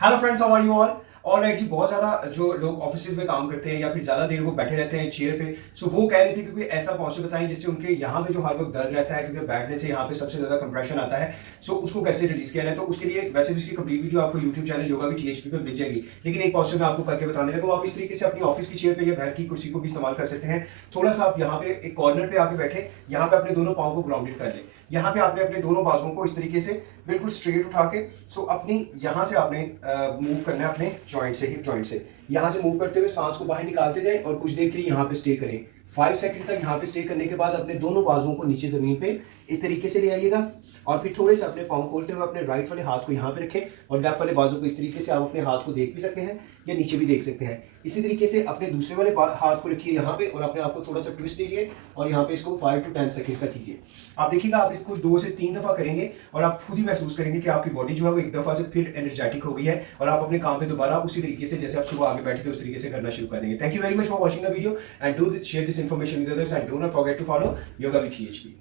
Hello friends, how are you all? Alright ji, बहुत ज़्यादा जो लोग ऑफिसेज में काम करते हैं या फिर ज़्यादा देर वो बैठे रहते हैं चेयर पे, सो वो कह रहे थे कि कोई ऐसा पॉस्चर बताएं जिससे उनके यहाँ पे जो हर वक्त दर्द रहता है, क्योंकि बैठने से यहाँ पे सबसे ज़्यादा कंप्रेशन आता है। सो उसको कैसे रिलीज किया जाए, तो उसके लिए वैसे भी उसकी कंप्लीट वीडियो आपको यूट्यूब चैनल योगा भी टीएचपी पर मिल जाएगी, लेकिन एक पॉस्चर मैं आपको करके बताने लगा। आप इस तरीके से अपनी ऑफिस की चेयर पे या घर की कुर्सी को भी इस्तेमाल कर सकते हैं। थोड़ा सा आप यहाँ पे एक कॉर्नर पे आके बैठे, यहाँ पे अपने दोनों पाँव को ग्राउंडेड कर लें। यहाँ पे आपने अपने दोनों बाजुओं को इस तरीके से बिल्कुल स्ट्रेट उठा के, सो अपनी यहाँ से आपने मूव करना है अपने जॉइंट से, हिप जॉइंट से। यहाँ से मूव करते हुए सांस को बाहर निकालते जाएं और कुछ देर के लिए यहाँ पे स्टे करें। 5 सेकंड तक यहाँ पे स्टे करने के बाद अपने दोनों बाजुओं को नीचे जमीन पे इस तरीके से ले आइएगा और फिर थोड़े से अपने पाँव खोलते हुए अपने राइट वाले हाथ को यहाँ पे रखें और लेफ्ट वाले बाजू को इस तरीके से आप अपने हाथ को देख भी सकते हैं या नीचे भी देख सकते हैं। इसी तरीके से अपने दूसरे वाले हाथ को रखिए यहाँ पे और अपने आप को थोड़ा सा ट्विस्ट दीजिए और यहाँ पे इसको 5 to 10 सेकंड तक कीजिए। आप देखिएगा, आप इसको 2 से 3 दफा करेंगे और आप खुद ही महसूस करेंगे कि आपकी बॉडी जो है वो एक दफा से फिर एनर्जेटिक हो गई है और आप अपने काम पे दोबारा उसी तरीके से जैसे आप सुबह आगे बैठे थे उस तरीके से करना शुरू कर देंगे। Thank you very much for watching the video and do share this information with others and do not forget to follow yoga with टीएचपी।